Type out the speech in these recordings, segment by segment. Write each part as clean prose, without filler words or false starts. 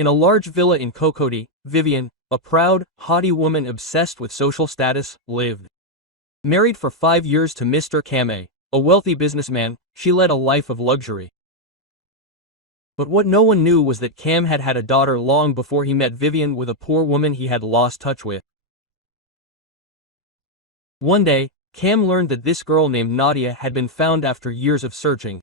In a large villa in Cocody, Vivian, a proud, haughty woman obsessed with social status, lived. Married for 5 years to Mr. Aimez, a wealthy businessman, she led a life of luxury. But what no one knew was that Cam had had a daughter long before he met Vivian with a poor woman he had lost touch with. One day, Cam learned that this girl named Nadia had been found after years of searching.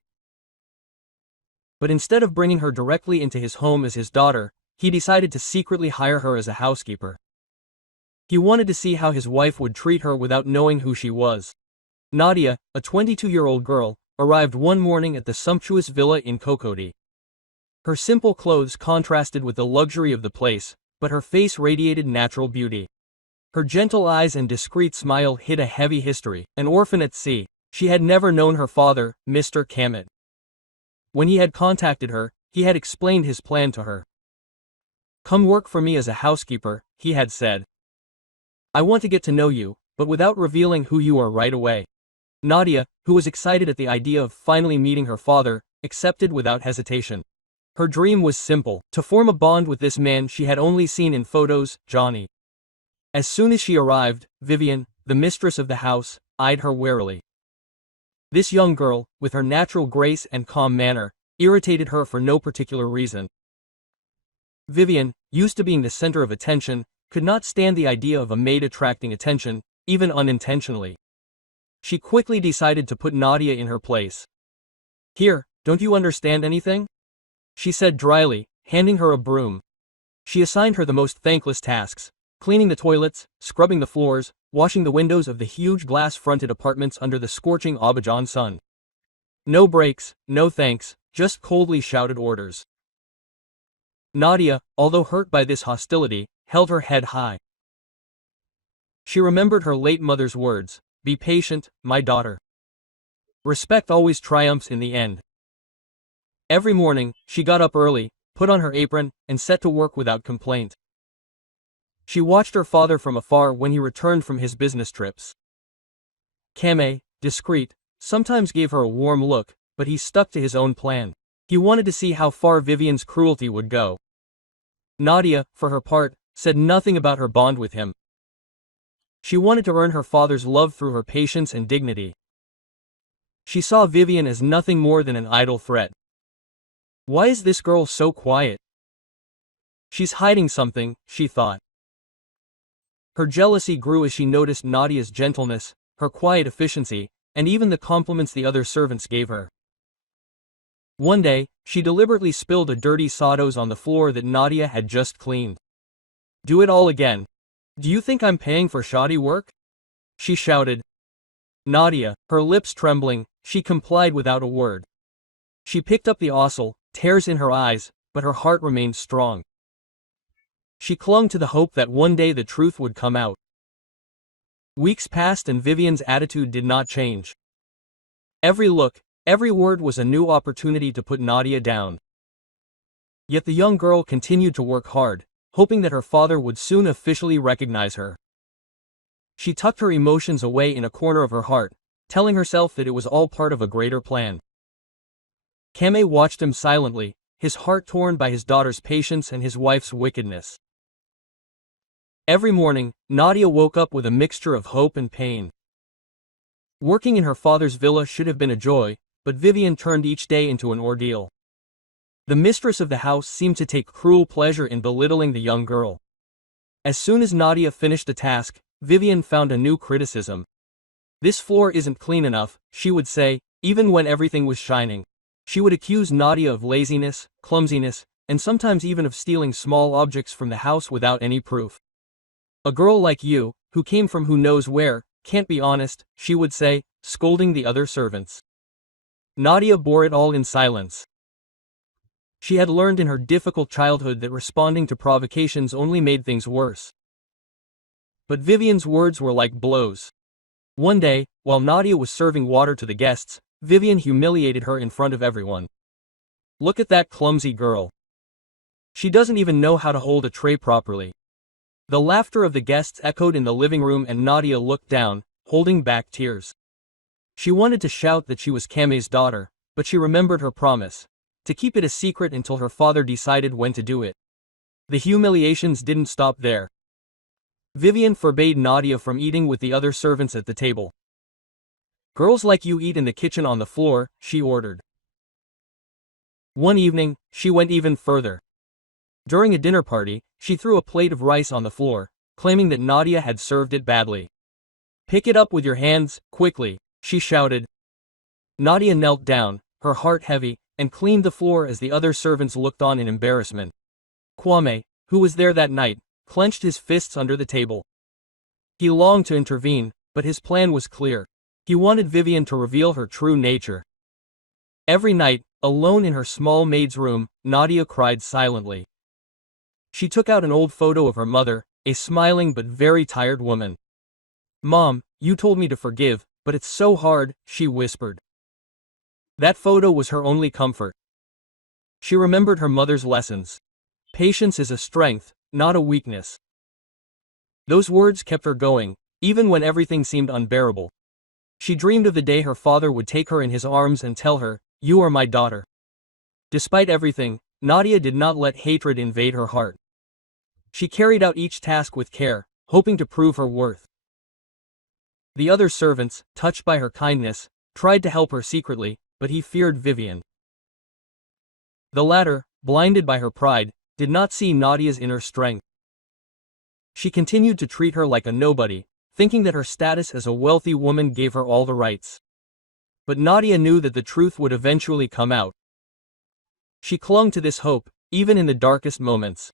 But instead of bringing her directly into his home as his daughter, he decided to secretly hire her as a housekeeper. He wanted to see how his wife would treat her without knowing who she was. Nadia, a 22-year-old girl, arrived one morning at the sumptuous villa in Cocody. Her simple clothes contrasted with the luxury of the place, but her face radiated natural beauty. Her gentle eyes and discreet smile hid a heavy history. An orphan at sea, she had never known her father, Mr. Aimez. When he had contacted her, he had explained his plan to her. "Come work for me as a housekeeper," he had said. "I want to get to know you, but without revealing who you are right away." Nadia, who was excited at the idea of finally meeting her father, accepted without hesitation. Her dream was simple: to form a bond with this man she had only seen in photos, Johnny. As soon as she arrived, Vivian, the mistress of the house, eyed her warily. This young girl, with her natural grace and calm manner, irritated her for no particular reason. Vivian, used to being the center of attention, could not stand the idea of a maid attracting attention, even unintentionally. She quickly decided to put Nadia in her place. "Here, don't you understand anything?" she said dryly, handing her a broom. She assigned her the most thankless tasks: cleaning the toilets, scrubbing the floors, washing the windows of the huge glass-fronted apartments under the scorching Abidjan sun. No breaks, no thanks, just coldly shouted orders. Nadia, although hurt by this hostility, held her head high. She remembered her late mother's words: "Be patient, my daughter. Respect always triumphs in the end." Every morning, she got up early, put on her apron, and set to work without complaint. She watched her father from afar when he returned from his business trips. Aimez, discreet, sometimes gave her a warm look, but he stuck to his own plan. He wanted to see how far Vivian's cruelty would go. Nadia, for her part, said nothing about her bond with him. She wanted to earn her father's love through her patience and dignity. She saw Vivian as nothing more than an idle threat. "Why is this girl so quiet? She's hiding something," she thought. Her jealousy grew as she noticed Nadia's gentleness, her quiet efficiency, and even the compliments the other servants gave her. One day, she deliberately spilled a dirty sawdust on the floor that Nadia had just cleaned. "Do it all again. Do you think I'm paying for shoddy work?" she shouted. Nadia, her lips trembling, she complied without a word. She picked up the ossel, tears in her eyes, but her heart remained strong. She clung to the hope that one day the truth would come out. Weeks passed and Vivian's attitude did not change. Every look, every word was a new opportunity to put Nadia down. Yet the young girl continued to work hard, hoping that her father would soon officially recognize her. She tucked her emotions away in a corner of her heart, telling herself that it was all part of a greater plan. Aimez watched him silently, his heart torn by his daughter's patience and his wife's wickedness. Every morning, Nadia woke up with a mixture of hope and pain. Working in her father's villa should have been a joy, but Vivian turned each day into an ordeal. The mistress of the house seemed to take cruel pleasure in belittling the young girl. As soon as Nadia finished a task, Vivian found a new criticism. "This floor isn't clean enough," she would say, even when everything was shining. She would accuse Nadia of laziness, clumsiness, and sometimes even of stealing small objects from the house without any proof. "A girl like you, who came from who knows where, can't be honest," she would say, scolding the other servants. Nadia bore it all in silence. She had learned in her difficult childhood that responding to provocations only made things worse. But Vivian's words were like blows. One day, while Nadia was serving water to the guests, Vivian humiliated her in front of everyone. "Look at that clumsy girl. She doesn't even know how to hold a tray properly." The laughter of the guests echoed in the living room and Nadia looked down, holding back tears. She wanted to shout that she was Aimez's daughter, but she remembered her promise: to keep it a secret until her father decided when to do it. The humiliations didn't stop there. Vivian forbade Nadia from eating with the other servants at the table. "Girls like you eat in the kitchen on the floor," she ordered. One evening, she went even further. During a dinner party, she threw a plate of rice on the floor, claiming that Nadia had served it badly. "Pick it up with your hands, quickly," she shouted. Nadia knelt down, her heart heavy, and cleaned the floor as the other servants looked on in embarrassment. Kwame, who was there that night, clenched his fists under the table. He longed to intervene, but his plan was clear. He wanted Vivian to reveal her true nature. Every night, alone in her small maid's room, Nadia cried silently. She took out an old photo of her mother, a smiling but very tired woman. "Mom, you told me to forgive, but it's so hard," she whispered. That photo was her only comfort. She remembered her mother's lessons. Patience is a strength, not a weakness. Those words kept her going, even when everything seemed unbearable. She dreamed of the day her father would take her in his arms and tell her, "You are my daughter." Despite everything, Nadia did not let hatred invade her heart. She carried out each task with care, hoping to prove her worth. The other servants, touched by her kindness, tried to help her secretly, but he feared Vivian. The latter, blinded by her pride, did not see Nadia's inner strength. She continued to treat her like a nobody, thinking that her status as a wealthy woman gave her all the rights. But Nadia knew that the truth would eventually come out. She clung to this hope, even in the darkest moments.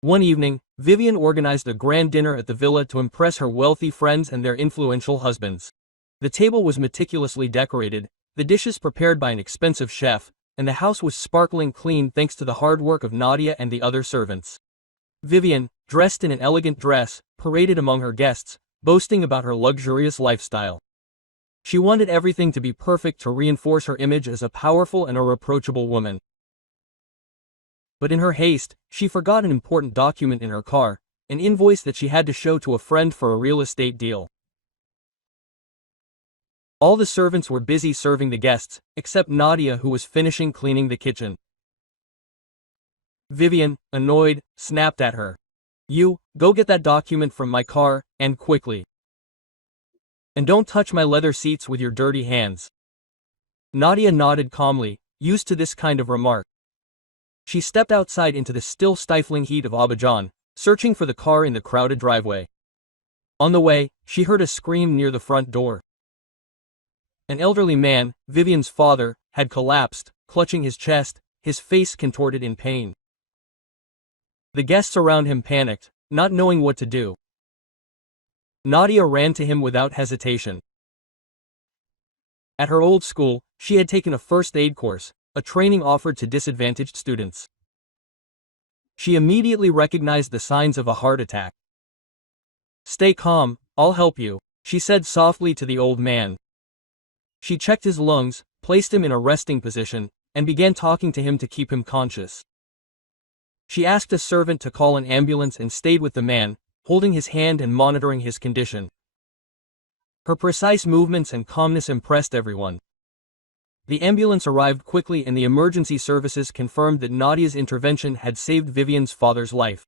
One evening, Vivian organized a grand dinner at the villa to impress her wealthy friends and their influential husbands. The table was meticulously decorated, the dishes prepared by an expensive chef, and the house was sparkling clean thanks to the hard work of Nadia and the other servants. Vivian, dressed in an elegant dress, paraded among her guests, boasting about her luxurious lifestyle. She wanted everything to be perfect to reinforce her image as a powerful and irreproachable woman. But in her haste, she forgot an important document in her car, an invoice that she had to show to a friend for a real estate deal. All the servants were busy serving the guests, except Nadia, who was finishing cleaning the kitchen. Vivian, annoyed, snapped at her. "You, go get that document from my car, and quickly. And don't touch my leather seats with your dirty hands." Nadia nodded calmly, used to this kind of remark. She stepped outside into the still stifling heat of Abidjan, searching for the car in the crowded driveway. On the way, she heard a scream near the front door. An elderly man, Vivian's father, had collapsed, clutching his chest, his face contorted in pain. The guests around him panicked, not knowing what to do. Nadia ran to him without hesitation. At her old school, she had taken a first aid course, a training offered to disadvantaged students. She immediately recognized the signs of a heart attack. "Stay calm, I'll help you," she said softly to the old man. She checked his lungs, placed him in a resting position, and began talking to him to keep him conscious. She asked a servant to call an ambulance and stayed with the man, holding his hand and monitoring his condition. Her precise movements and calmness impressed everyone. The ambulance arrived quickly and the emergency services confirmed that Nadia's intervention had saved Vivian's father's life.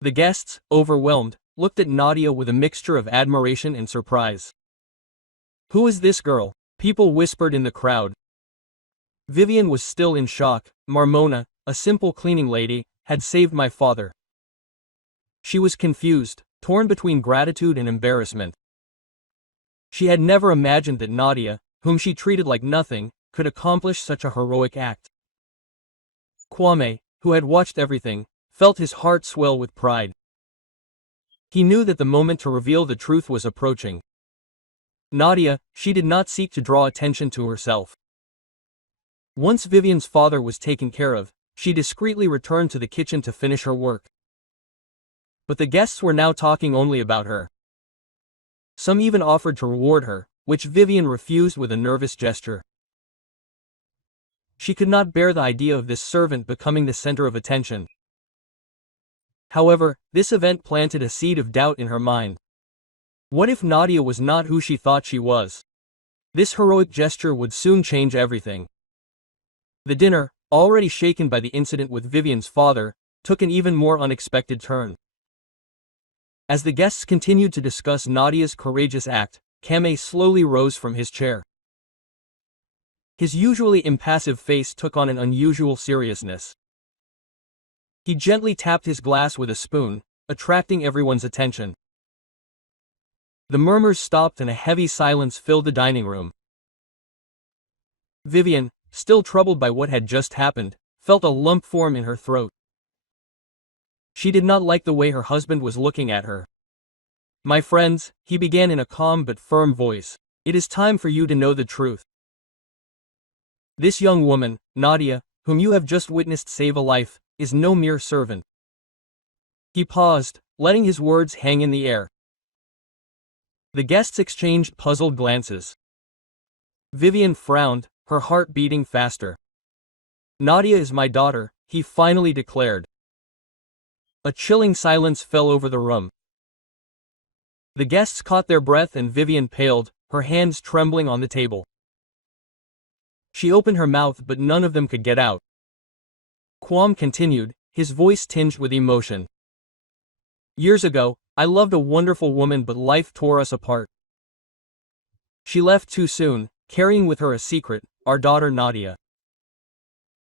The guests, overwhelmed, looked at Nadia with a mixture of admiration and surprise. "Who is this girl?" people whispered in the crowd. Vivian was still in shock. "Marmona, a simple cleaning lady, had saved my father." She was confused, torn between gratitude and embarrassment. She had never imagined that Nadia, whom she treated like nothing, could accomplish such a heroic act. Kwame, who had watched everything, felt his heart swell with pride. He knew that the moment to reveal the truth was approaching. Nadia, she did not seek to draw attention to herself. Once Vivian's father was taken care of, she discreetly returned to the kitchen to finish her work. But the guests were now talking only about her. Some even offered to reward her, which Vivian refused with a nervous gesture. She could not bear the idea of this servant becoming the center of attention. However, this event planted a seed of doubt in her mind. What if Nadia was not who she thought she was? This heroic gesture would soon change everything. The dinner, already shaken by the incident with Vivian's father, took an even more unexpected turn. As the guests continued to discuss Nadia's courageous act, Aimez slowly rose from his chair. His usually impassive face took on an unusual seriousness. He gently tapped his glass with a spoon, attracting everyone's attention. The murmurs stopped and a heavy silence filled the dining room. Vivian, still troubled by what had just happened, felt a lump form in her throat. She did not like the way her husband was looking at her. "My friends," he began in a calm but firm voice, "it is time for you to know the truth. This young woman, Nadia, whom you have just witnessed save a life, is no mere servant." He paused, letting his words hang in the air. The guests exchanged puzzled glances. Vivian frowned, her heart beating faster. "Nadia is my daughter," he finally declared. A chilling silence fell over the room. The guests caught their breath and Vivian paled, her hands trembling on the table. She opened her mouth but none of them could get out. Quam continued, his voice tinged with emotion. "Years ago, I loved a wonderful woman but life tore us apart. She left too soon, carrying with her a secret, our daughter Nadia.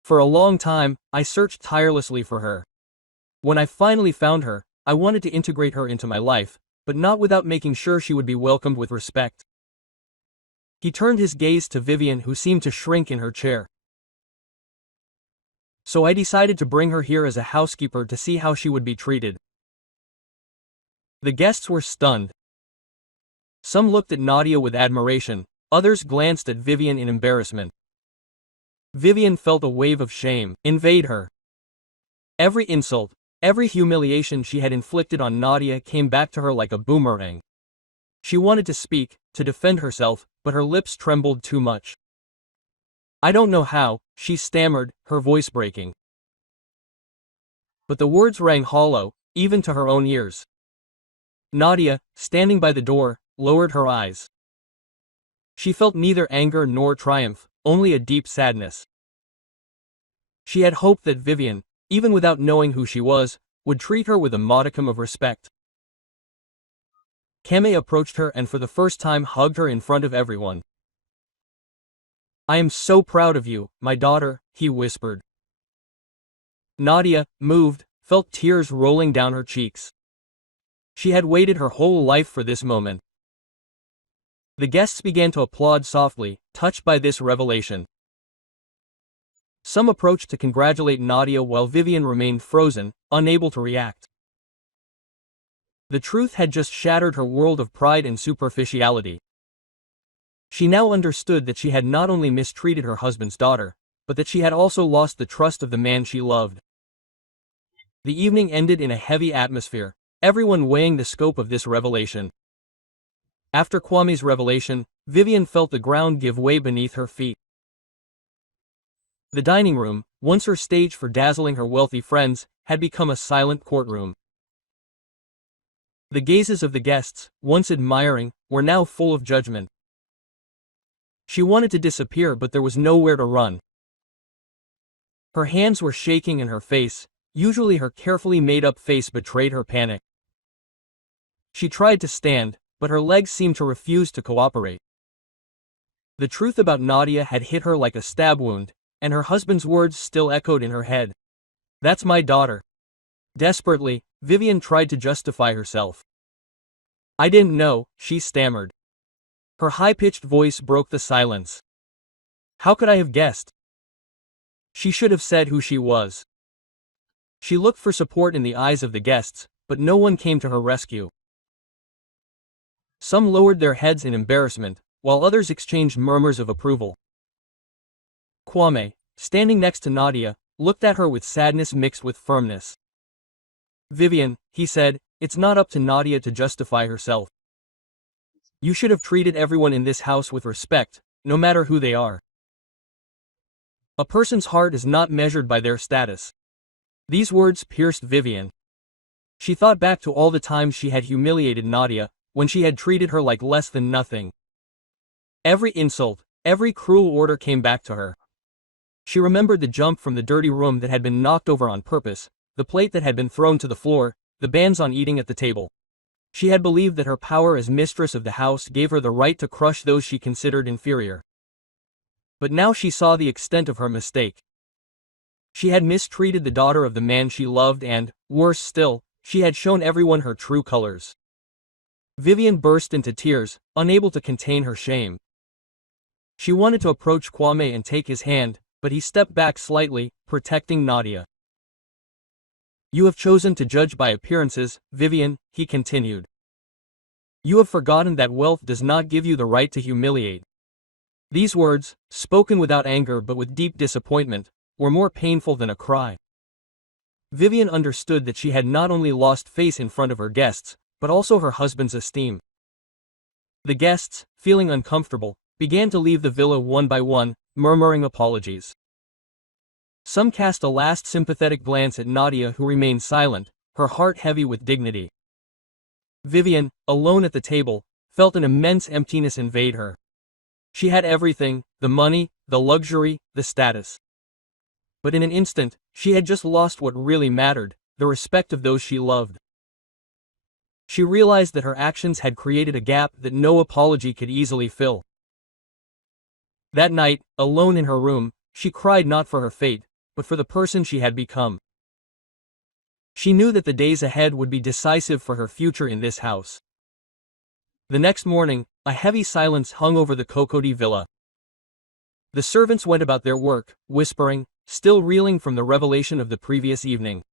For a long time, I searched tirelessly for her. When I finally found her, I wanted to integrate her into my life, but not without making sure she would be welcomed with respect." He turned his gaze to Vivian, who seemed to shrink in her chair. "So I decided to bring her here as a housekeeper to see how she would be treated." The guests were stunned. Some looked at Nadia with admiration, others glanced at Vivian in embarrassment. Vivian felt a wave of shame invade her. Every insult, every humiliation she had inflicted on Nadia came back to her like a boomerang. She wanted to speak, to defend herself, but her lips trembled too much. "I don't know how," she stammered, her voice breaking. But the words rang hollow, even to her own ears. Nadia, standing by the door, lowered her eyes. She felt neither anger nor triumph, only a deep sadness. She had hoped that Vivian, even without knowing who she was, would treat her with a modicum of respect. Aimez approached her and for the first time hugged her in front of everyone. "I am so proud of you, my daughter," he whispered. Nadia, moved, felt tears rolling down her cheeks. She had waited her whole life for this moment. The guests began to applaud softly, touched by this revelation. Some approached to congratulate Nadia while Vivian remained frozen, unable to react. The truth had just shattered her world of pride and superficiality. She now understood that she had not only mistreated her husband's daughter, but that she had also lost the trust of the man she loved. The evening ended in a heavy atmosphere, everyone weighing the scope of this revelation. After Kwame's revelation, Vivian felt the ground give way beneath her feet. The dining room, once her stage for dazzling her wealthy friends, had become a silent courtroom. The gazes of the guests, once admiring, were now full of judgment. She wanted to disappear but there was nowhere to run. Her hands were shaking and her face, usually her carefully made-up face, betrayed her panic. She tried to stand, but her legs seemed to refuse to cooperate. The truth about Nadia had hit her like a stab wound, and her husband's words still echoed in her head. "That's my daughter." Desperately, Vivian tried to justify herself. "I didn't know," she stammered. Her high-pitched voice broke the silence. "How could I have guessed? She should have said who she was." She looked for support in the eyes of the guests, but no one came to her rescue. Some lowered their heads in embarrassment, while others exchanged murmurs of approval. Kwame, standing next to Nadia, looked at her with sadness mixed with firmness. "Vivian," he said, "it's not up to Nadia to justify herself. You should have treated everyone in this house with respect, no matter who they are. A person's heart is not measured by their status." These words pierced Vivian. She thought back to all the times she had humiliated Nadia, when she had treated her like less than nothing. Every insult, every cruel order came back to her. She remembered the jump from the dirty room that had been knocked over on purpose, the plate that had been thrown to the floor, the bans on eating at the table. She had believed that her power as mistress of the house gave her the right to crush those she considered inferior. But now she saw the extent of her mistake. She had mistreated the daughter of the man she loved and, worse still, she had shown everyone her true colors. Vivian burst into tears, unable to contain her shame. She wanted to approach Kwame and take his hand, but he stepped back slightly, protecting Nadia. "You have chosen to judge by appearances, Vivian," he continued. "You have forgotten that wealth does not give you the right to humiliate." These words, spoken without anger but with deep disappointment, were more painful than a cry. Vivian understood that she had not only lost face in front of her guests, but also her husband's esteem. The guests, feeling uncomfortable, began to leave the villa one by one, murmuring apologies. Some cast a last sympathetic glance at Nadia, who remained silent, her heart heavy with dignity. Vivian, alone at the table, felt an immense emptiness invade her. She had everything, the money, the luxury, the status. But in an instant, she had just lost what really mattered, the respect of those she loved. She realized that her actions had created a gap that no apology could easily fill. That night, alone in her room, she cried not for her fate, but for the person she had become. She knew that the days ahead would be decisive for her future in this house. The next morning, a heavy silence hung over the Cocody villa. The servants went about their work, whispering, still reeling from the revelation of the previous evening.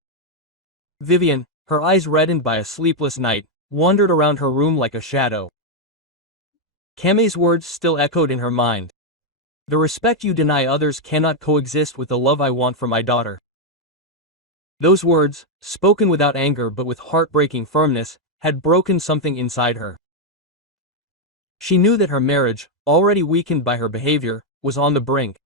Vivian, her eyes reddened by a sleepless night, wandered around her room like a shadow. Kame's words still echoed in her mind. "The respect you deny others cannot coexist with the love I want for my daughter." Those words, spoken without anger but with heartbreaking firmness, had broken something inside her. She knew that her marriage, already weakened by her behavior, was on the brink.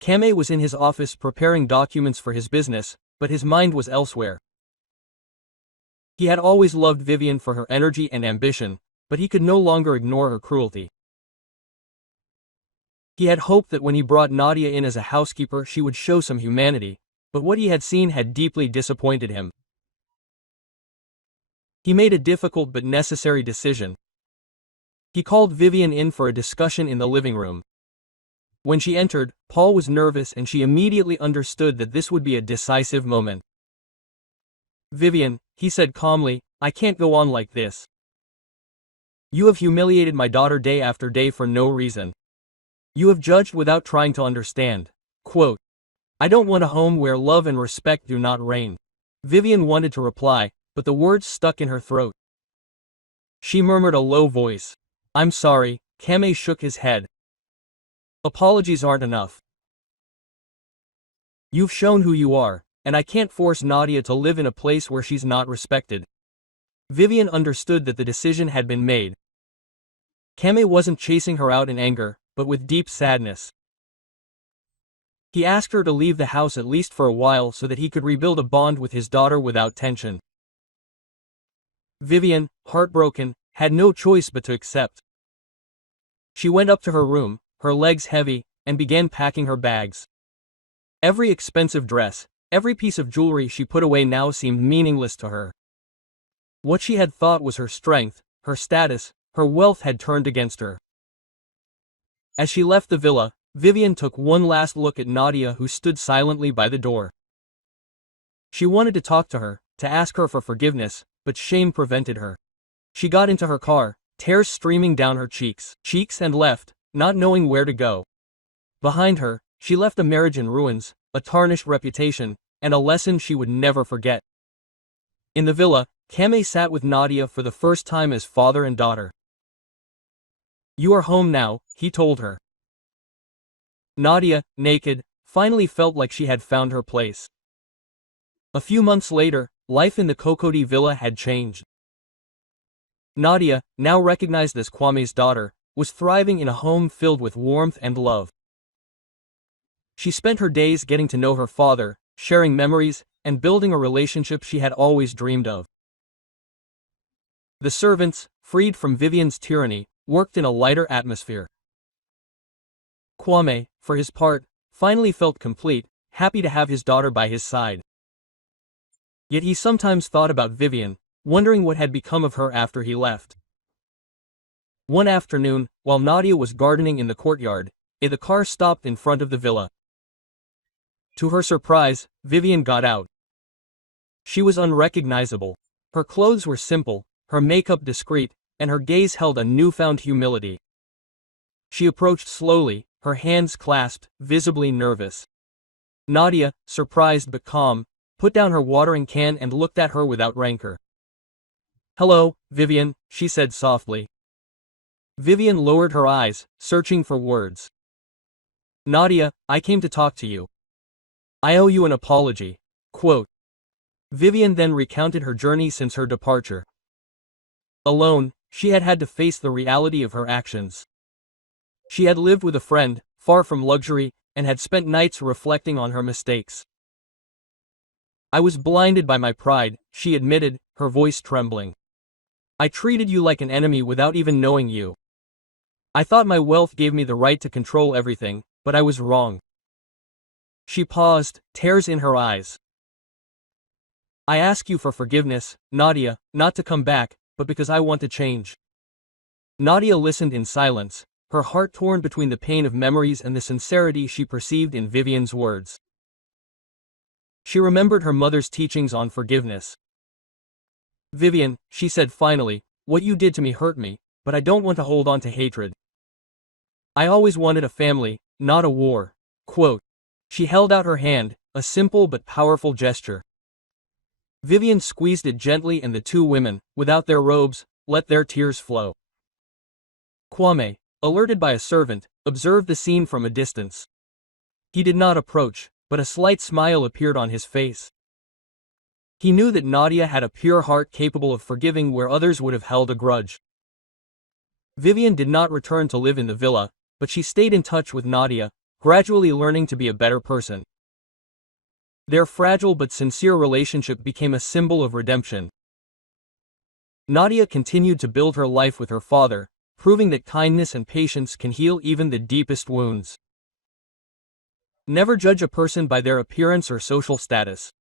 Kame was in his office preparing documents for his business, but his mind was elsewhere. He had always loved Vivian for her energy and ambition, but he could no longer ignore her cruelty. He had hoped that when he brought Nadia in as a housekeeper she would show some humanity, but what he had seen had deeply disappointed him. He made a difficult but necessary decision. He called Vivian in for a discussion in the living room. When she entered, Paul was nervous and she immediately understood that this would be a decisive moment. "Vivian," he said calmly, "I can't go on like this. You have humiliated my daughter day after day for no reason. You have judged without trying to understand. Quote, I don't want a home where love and respect do not reign." Vivian wanted to reply, but the words stuck in her throat. She murmured a low voice. "I'm sorry." Kame shook his head. "Apologies aren't enough. You've shown who you are, and I can't force Nadia to live in a place where she's not respected." Vivian understood that the decision had been made. Kame wasn't chasing her out in anger, but with deep sadness. He asked her to leave the house at least for a while so that he could rebuild a bond with his daughter without tension. Vivian, heartbroken, had no choice but to accept. She went up to her room, her legs heavy, and began packing her bags. Every expensive dress, every piece of jewelry she put away now seemed meaningless to her. What she had thought was her strength, her status, her wealth had turned against her. As she left the villa, Vivian took one last look at Nadia, who stood silently by the door. She wanted to talk to her, to ask her for forgiveness, but shame prevented her. She got into her car, tears streaming down her cheeks, and left, not knowing where to go. Behind her, she left a marriage in ruins, a tarnished reputation, and a lesson she would never forget. In the villa, Kame sat with Nadia for the first time as father and daughter. "You are home now," he told her. Nadia, naked, finally felt like she had found her place. A few months later, life in the Cocody villa had changed. Nadia, now recognized as Kwame's daughter, was thriving in a home filled with warmth and love. She spent her days getting to know her father, sharing memories, and building a relationship she had always dreamed of. The servants, freed from Vivian's tyranny, worked in a lighter atmosphere. Kwame, for his part, finally felt complete, happy to have his daughter by his side. Yet he sometimes thought about Vivian, wondering what had become of her after he left. One afternoon, while Nadia was gardening in the courtyard, the car stopped in front of the villa. To her surprise, Vivian got out. She was unrecognizable. Her clothes were simple, her makeup discreet, and her gaze held a newfound humility. She approached slowly, her hands clasped, visibly nervous. Nadia, surprised but calm, put down her watering can and looked at her without rancor. "Hello, Vivian," she said softly. Vivian lowered her eyes, searching for words. "Nadia, I came to talk to you. I owe you an apology." Quote. Vivian then recounted her journey since her departure. Alone, she had had to face the reality of her actions. She had lived with a friend, far from luxury, and had spent nights reflecting on her mistakes. "I was blinded by my pride," she admitted, her voice trembling. "I treated you like an enemy without even knowing you. I thought my wealth gave me the right to control everything, but I was wrong." She paused, tears in her eyes. "I ask you for forgiveness, Nadia, not to come back, but because I want to change." Nadia listened in silence, her heart torn between the pain of memories and the sincerity she perceived in Vivian's words. She remembered her mother's teachings on forgiveness. "Vivian," she said finally, "what you did to me hurt me, but I don't want to hold on to hatred. I always wanted a family, not a war." Quote. She held out her hand, a simple but powerful gesture. Vivian squeezed it gently and the two women, without their robes, let their tears flow. Kwame, alerted by a servant, observed the scene from a distance. He did not approach, but a slight smile appeared on his face. He knew that Nadia had a pure heart capable of forgiving where others would have held a grudge. Vivian did not return to live in the villa, but she stayed in touch with Nadia, gradually learning to be a better person. Their fragile but sincere relationship became a symbol of redemption. Nadia continued to build her life with her father, proving that kindness and patience can heal even the deepest wounds. Never judge a person by their appearance or social status.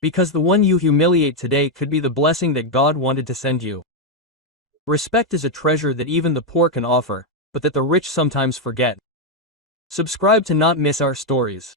Because the one you humiliate today could be the blessing that God wanted to send you. Respect is a treasure that even the poor can offer, but that the rich sometimes forget. Subscribe to not miss our stories.